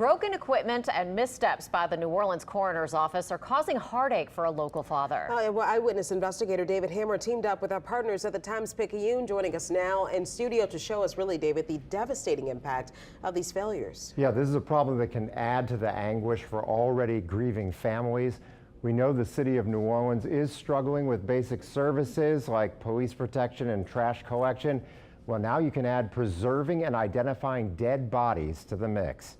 Broken equipment and missteps by the New Orleans coroner's office are causing heartache for a local father. Well, eyewitness investigator David Hammer teamed up with our partners at the Times-Picayune, joining us now in studio to show us, really, David, the devastating impact of these failures. Yeah, this is a problem that can add to the anguish for already grieving families. We know the city of New Orleans is struggling with basic services like police protection and trash collection. Well, now you can add preserving and identifying dead bodies to the mix.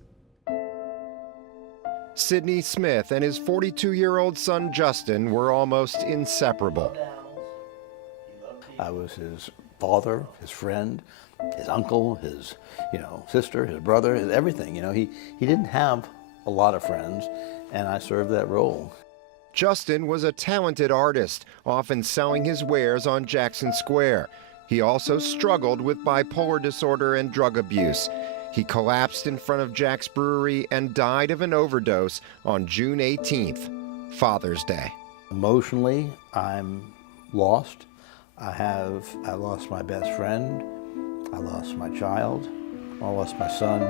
Sidney Smith and his 42-year-old son Justin were almost inseparable. I was his father, his friend, his uncle, his sister, his brother, his everything. He didn't have a lot of friends, and I served that role. Justin was a talented artist, often selling his wares on Jackson Square. He also struggled with bipolar disorder and drug abuse. He collapsed in front of Jack's Brewery and died of an overdose on June 18th, Father's Day. Emotionally, I'm lost. I lost my best friend. I lost my child. I lost my son.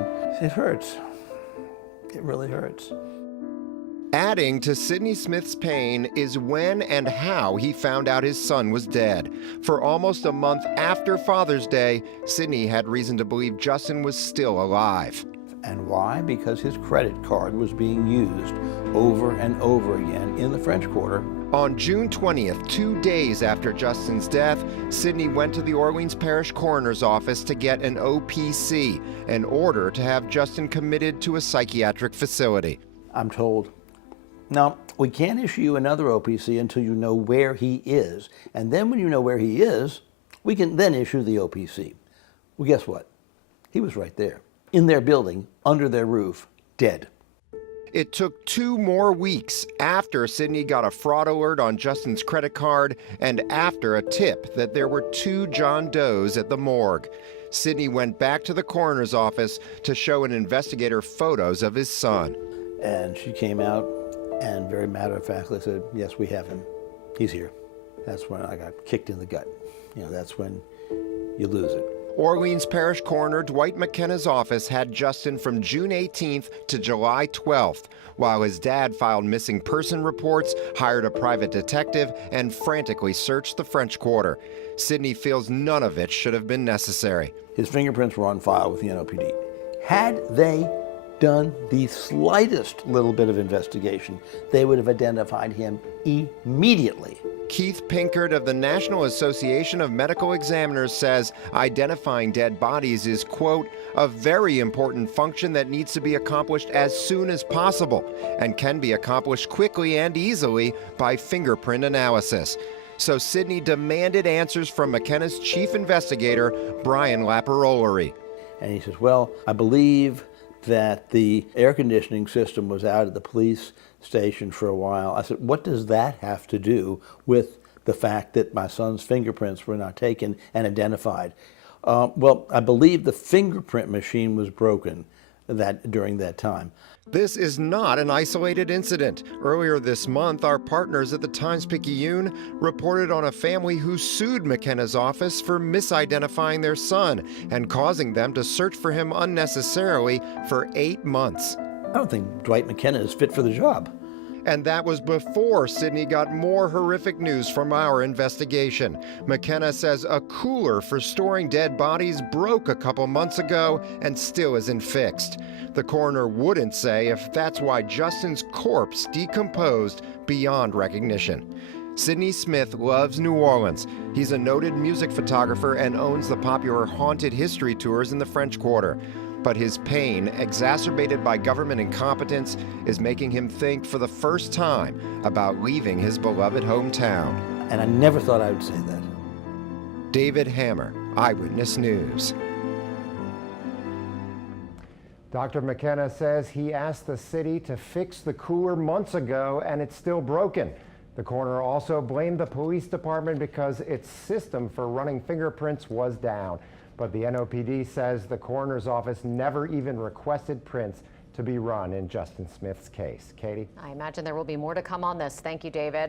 It hurts. It really hurts. Adding to Sidney Smith's pain is when and how he found out his son was dead. For almost a month after Father's Day, Sidney had reason to believe Justin was still alive. And why? Because his credit card was being used over and over again in the French Quarter. On June 20th, 2 days after Justin's death, Sidney went to the Orleans Parish Coroner's office to get an OPC, an order to have Justin committed to a psychiatric facility. I'm told, no, we can't issue you another OPC until you know where he is. And then when you know where he is, we can then issue the OPC. Well, guess what? He was right there, in their building, under their roof, dead. It took 2 more weeks after Sidney got a fraud alert on Justin's credit card and after a tip that there were 2 John Does at the morgue. Sidney went back to the coroner's office to show an investigator photos of his son. And she came out and very matter-of-factly said, yes, we have him. He's here. That's when I got kicked in the gut. That's when you lose it. Orleans Parish Coroner Dwight McKenna's office had Justin from June 18th to July 12th, while his dad filed missing person reports, hired a private detective, and frantically searched the French Quarter. Sidney feels none of it should have been necessary. His fingerprints were on file with the NOPD. Had they done the slightest little bit of investigation, they would have identified him immediately. Keith Pinkert of the National Association of Medical Examiners says identifying dead bodies is, quote, a very important function that needs to be accomplished as soon as possible and can be accomplished quickly and easily by fingerprint analysis. So Sidney demanded answers from McKenna's chief investigator, Brian Laparolari. And he says, well, I believe that the air conditioning system was out at the police station for a while. I said, what does that have to do with the fact that my son's fingerprints were not taken and identified? Well, I believe the fingerprint machine was broken during that time. This is not an isolated incident. Earlier this month, our partners at the Times-Picayune reported on a family who sued McKenna's office for misidentifying their son and causing them to search for him unnecessarily for 8 months. I don't think Dwight McKenna is fit for the job. And that was before Sidney got more horrific news from our investigation. McKenna says a cooler for storing dead bodies broke a couple months ago and still isn't fixed. The coroner wouldn't say if that's why Justin's corpse decomposed beyond recognition. Sidney Smith loves New Orleans. He's a noted music photographer and owns the popular Haunted History tours in the French Quarter. But his pain, exacerbated by government incompetence, is making him think for the first time about leaving his beloved hometown. And I never thought I would say that. David Hammer, Eyewitness News. Dr. McKenna says he asked the city to fix the cooler months ago and it's still broken. The coroner also blamed the police department because its system for running fingerprints was down. But the NOPD says the coroner's office never even requested prints to be run in Justin Smith's case. Katie? I imagine there will be more to come on this. Thank you, David.